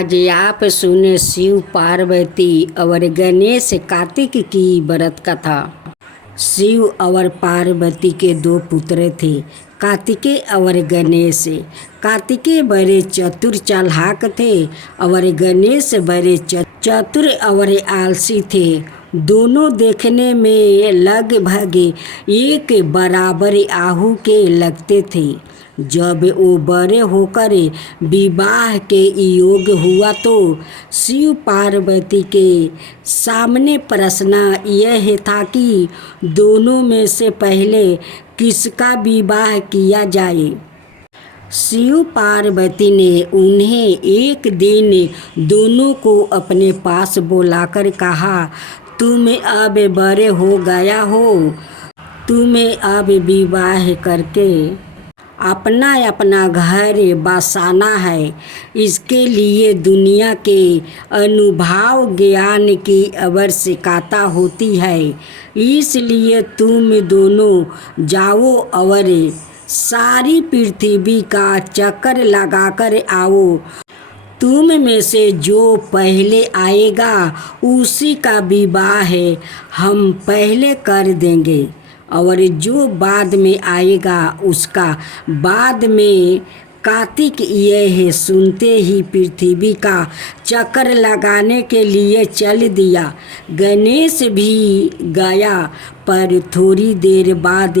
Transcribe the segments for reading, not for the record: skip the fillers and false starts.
आज आप सुने शिव पार्वती और गणेश कार्तिक की व्रत कथा। शिव और पार्वती के दो पुत्र थे, कार्तिकेय और गणेश। कार्तिकेय बड़े चतुर चालाक थे और गणेश बड़े चतुर और आलसी थे। दोनों देखने में लगभग एक बराबर आहू के लगते थे। जब वो बड़े होकर विवाह के योग हुआ तो शिव पार्वती के सामने प्रश्न यह था कि दोनों में से पहले किसका विवाह किया जाए। शिव पार्वती ने उन्हें एक दिन दोनों को अपने पास बुलाकर कहा, तुम अब बड़े हो गया हो, तुम्हें अब विवाह करके अपना अपना घर बसाना है। इसके लिए दुनिया के अनुभव ज्ञान की आवश्यकता होती है। इसलिए तुम दोनों जाओ और सारी पृथ्वी का चक्कर लगाकर आओ। तुम में से जो पहले आएगा उसी का विवाह हम पहले कर देंगे और जो बाद में आएगा उसका बाद में। कार्तिक यह सुनते ही पृथ्वी का चक्कर लगाने के लिए चल दिया। गणेश भी गया, पर थोड़ी देर बाद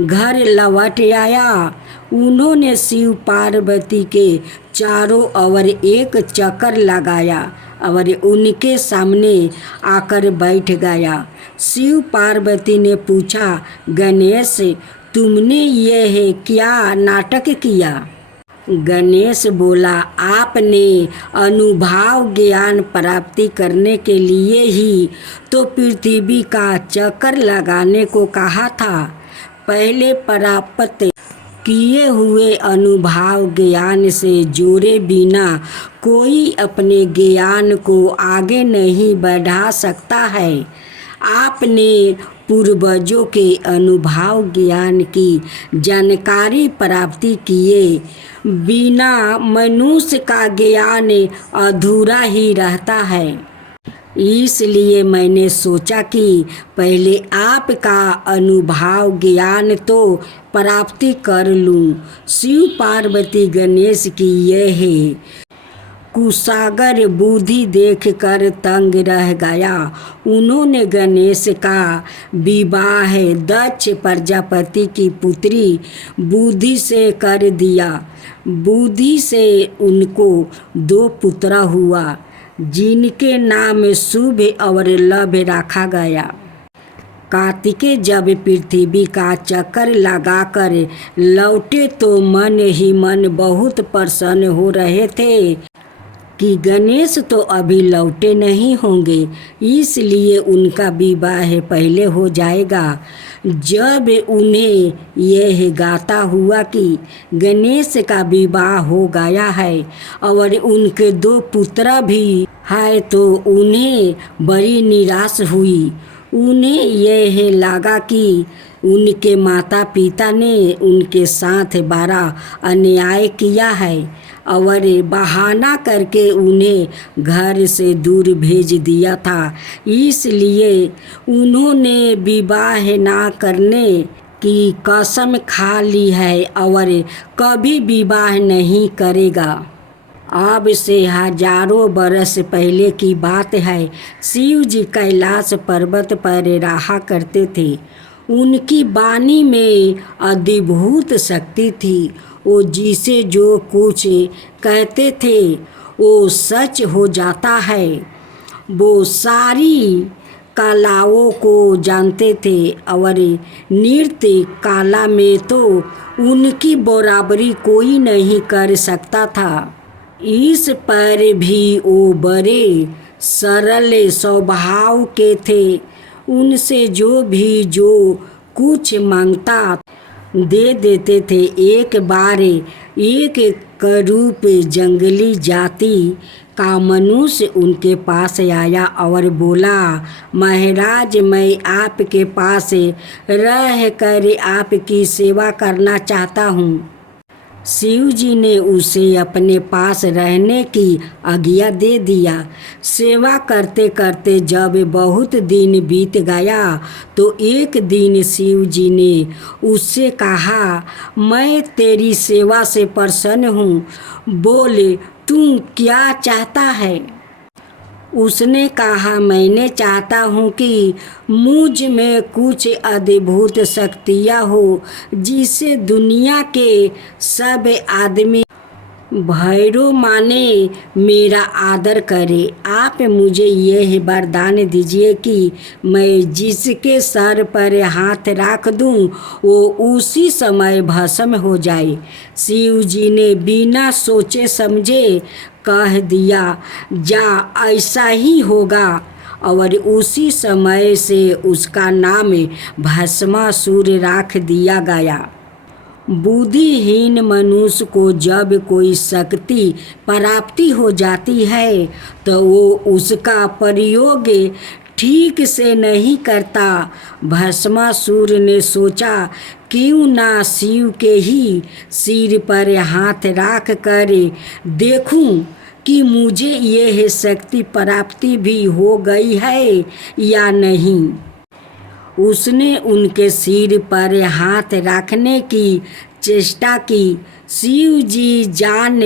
घर लौट आया। उन्होंने शिव पार्वती के चारों ओर एक चक्कर लगाया और उनके सामने आकर बैठ गया। शिव पार्वती ने पूछा, गणेश तुमने यह क्या नाटक किया। गणेश बोला, आपने अनुभव ज्ञान प्राप्ति करने के लिए ही तो पृथ्वी का चक्कर लगाने को कहा था। पहले प्राप्त किए हुए अनुभव ज्ञान से जोड़े बिना कोई अपने ज्ञान को आगे नहीं बढ़ा सकता है। आपने पूर्वजों के अनुभव ज्ञान की जानकारी प्राप्ति किए बिना मनुष्य का ज्ञान अधूरा ही रहता है। इसलिए मैंने सोचा कि पहले आपका अनुभव ज्ञान तो प्राप्ति कर लूं। शिव पार्वती गणेश की यह कुशागर बुद्धि देखकर तंग रह गया। उन्होंने गणेश का विवाह दक्ष प्रजापति की पुत्री बुद्धि से कर दिया। बुद्धि से उनको दो पुत्र हुआ, जिनके नाम शुभ और लभ रखा गया। कार्तिकेय जब पृथ्वी का चक्कर लगाकर लौटे तो मन ही मन बहुत प्रसन्न हो रहे थे कि गणेश तो अभी लौटे नहीं होंगे, इसलिए उनका विवाह पहले हो जाएगा। जब उन्हें यह गाता हुआ कि गणेश का विवाह हो गया है और उनके दो पुत्र भी हैं तो उन्हें बड़ी निराश हुई। उन्हें यह लगा कि उनके माता पिता ने उनके साथ बड़ा अन्याय किया है और बहाना करके उन्हें घर से दूर भेज दिया था। इसलिए उन्होंने विवाह ना करने की कसम खा ली है और कभी विवाह नहीं करेगा। अब से हजारों बरस पहले की बात है। शिव जी कैलाश पर्वत पर रहा करते थे। उनकी वाणी में अद्भुत शक्ति थी। वो जिसे जो कुछ कहते थे वो सच हो जाता है। वो सारी कलाओं को जानते थे और नृत्य कला में तो उनकी बराबरी कोई नहीं कर सकता था। इस पर भी वो बड़े सरल स्वभाव के थे। उनसे जो भी जो कुछ मांगता दे देते थे। एक बार एक करूप जंगली जाति का मनुष्य उनके पास आया और बोला, महाराज मैं आपके पास रह कर आपकी सेवा करना चाहता हूँ। शिव जी ने उसे अपने पास रहने की आज्ञा दे दिया। सेवा करते करते जब बहुत दिन बीत गया तो एक दिन शिव जी ने उससे कहा, मैं तेरी सेवा से प्रसन्न हूँ, बोले तू क्या चाहता है। उसने कहा, मैंने चाहता हूँ कि मुझ में कुछ अद्भुत शक्तियाँ हो जिससे दुनिया के सब आदमी भैरव माने मेरा आदर करे। आप मुझे यह वरदान दीजिए कि मैं जिसके सर पर हाथ रख दूं वो उसी समय भस्म हो जाए। शिव जी ने बिना सोचे समझे कह दिया, जा ऐसा ही होगा। और उसी समय से उसका नाम भस्मासुर रख दिया गया। बुद्धिहीन मनुष्य को जब कोई शक्ति प्राप्ति हो जाती है तो वो उसका प्रयोग ठीक से नहीं करता। भस्मासुर ने सोचा, क्यों ना शिव के ही सिर पर हाथ रख कर देखूं कि मुझे यह शक्ति प्राप्ति भी हो गई है या नहीं। उसने उनके सिर पर हाथ रखने की चेष्टा की। शिव जी जान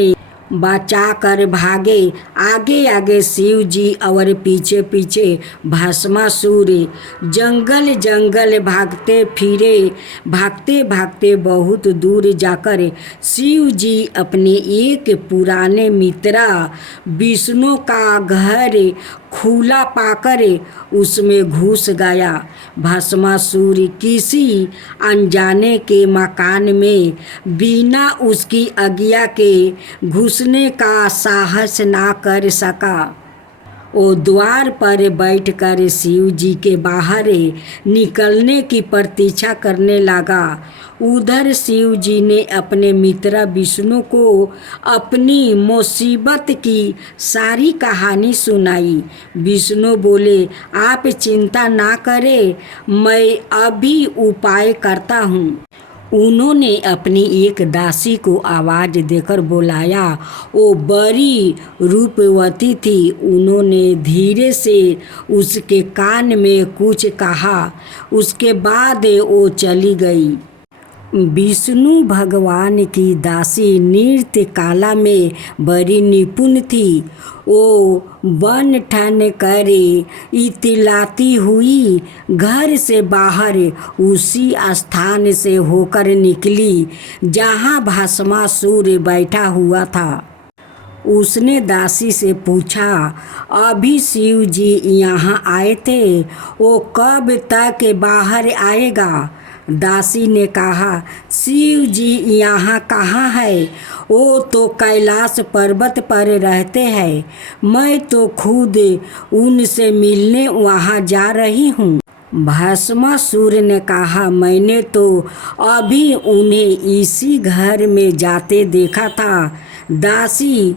बचा कर भागे। आगे आगे शिव जी और पीछे पीछे भस्मासुर जंगल जंगल भागते फिरे। भागते भागते बहुत दूर जाकर शिव जी अपने एक पुराने मित्र विष्णु का घर खुला पाकर उसमें घुस गया। भस्मासुर किसी अनजाने के मकान में बिना उसकी आज्ञा के घुसने का साहस ना कर सका। वो द्वार पर बैठकर शिव जी के बाहर निकलने की प्रतीक्षा करने लगा। उधर शिव जी ने अपने मित्र विष्णु को अपनी मुसीबत की सारी कहानी सुनाई। विष्णु बोले, आप चिंता ना करें, मैं अभी उपाय करता हूँ। उन्होंने अपनी एक दासी को आवाज़ देकर बुलाया। वो बड़ी रूपवती थी। उन्होंने धीरे से उसके कान में कुछ कहा, उसके बाद वो चली गई। विष्णु भगवान की दासी नृत्य कला में बड़ी निपुण थी। वो बन ठन कर इतलाती हुई घर से बाहर उसी स्थान से होकर निकली जहाँ भस्मासुर बैठा हुआ था। उसने दासी से पूछा, अभी शिव जी यहाँ आए थे, वो कब तक बाहर आएगा। दासी ने कहा, शिव जी यहाँ कहाँ है, वो तो कैलाश पर्वत पर रहते हैं, मैं तो खुद उनसे मिलने वहाँ जा रही हूँ। भस्मासुर ने कहा, मैंने तो अभी उन्हें इसी घर में जाते देखा था। दासी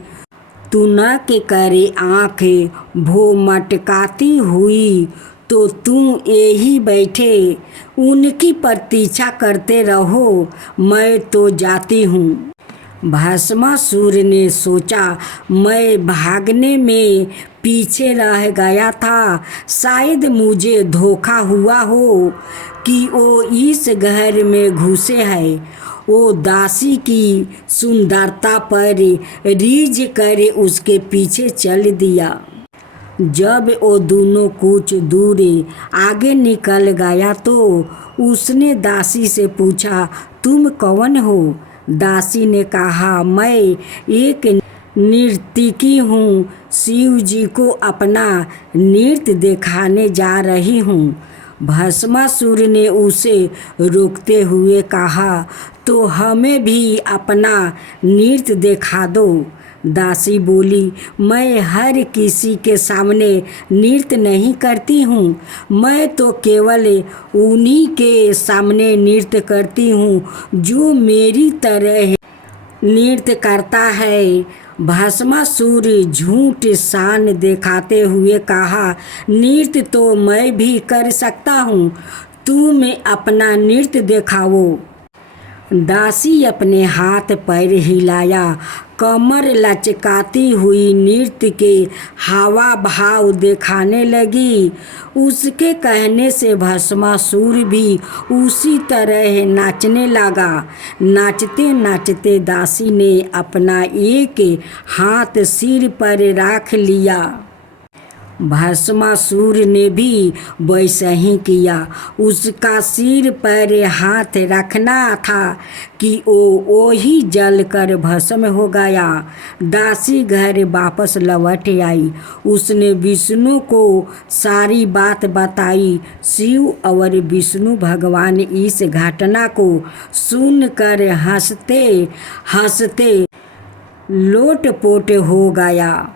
तुना के करे आँखें भोमटकाती हुई, तो तुम यही बैठे उनकी प्रतीक्षा करते रहो, मैं तो जाती हूँ। भस्मासुर ने सोचा, मैं भागने में पीछे रह गया था, शायद मुझे धोखा हुआ हो कि वो इस घर में घुसे हैं। वो दासी की सुंदरता पर रीझ कर उसके पीछे चल दिया। जब वो दोनों कुछ दूर आगे निकल गया तो उसने दासी से पूछा, तुम कौन हो। दासी ने कहा, मैं एक नर्तकी हूँ, शिव जी को अपना नृत्य दिखाने जा रही हूँ। भस्मासुर ने उसे रोकते हुए कहा, तो हमें भी अपना नृत्य दिखा दो। दासी बोली, मैं हर किसी के सामने नृत्य नहीं करती हूँ, मैं तो केवल उन्हीं के सामने नृत्य करती हूँ जो मेरी तरह नृत्य करता है। भस्मासुर झूठ शान दिखाते हुए कहा, नृत्य तो मैं भी कर सकता हूँ, तुम अपना नृत्य दिखाओ। दासी अपने हाथ पैर हिलाया, कमर लचकाती हुई नृत्य के हावा भाव दिखाने लगी। उसके कहने से भस्मासुर भी उसी तरह नाचने लगा। नाचते नाचते दासी ने अपना एक हाथ सिर पर रख लिया। भस्मासुर ने भी वैसा ही किया। उसका सिर पर हाथ रखना था कि वो ही जलकर भस्म हो गया। दासी घर वापस लौट आई। उसने विष्णु को सारी बात बताई। शिव और विष्णु भगवान इस घटना को सुनकर हंसते हंसते लोटपोट हो गया।